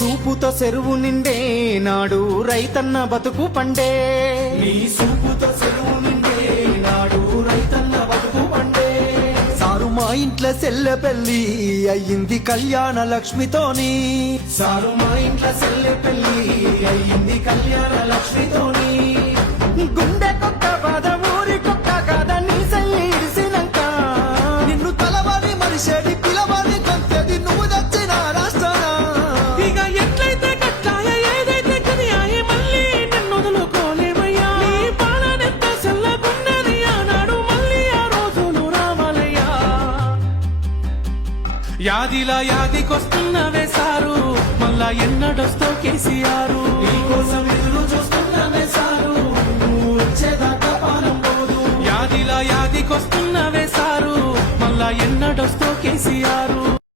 సూపుతో చెరువు నిండే నాడు రైతన్న బతుకు పండే నీ సూపుతో చెరువు నిండే నాడు రైతన్న బతుకు పండే సారు మా ఇంట్లో సెల్లె పెళ్లి అయ్యింది కళ్యాణ లక్ష్మితోని సారు మా ఇంట్లో సెల్లె పెళ్లి అయ్యింది కళ్యాణ లక్ష్మితోని గుండె కొక్క బాధ ఊరి కొక్క కాద నీ సెల్లి ఇడిసినంక నిన్ను తలవారి మనిషేది పిలవారి కొంతది నువ్వు తెచ్చిన రాష్ట్రాన ఇక ఎట్లయితే కట్లాయ ఏదైతే కనియాయ మళ్ళీ నన్ను వదులుకోలేమయ్యా నీ పాలనెంత సెల్లగున్నది ఆనాడు మళ్ళీ ఆ రోజులు రావాలయ్యా యాదిలా యాదికొస్తున్నవే సారు మళ్ళా ఎన్నడొస్తో కేసీఆర్ నీకోసం ఎదురు చూస్తున్నానే సారు నువ్వు వచ్చేదాకా పానం పోదు యాదిలా యాదికొస్తున్నవే సారు మళ్ళా ఎన్నడొస్తో కేసీఆర్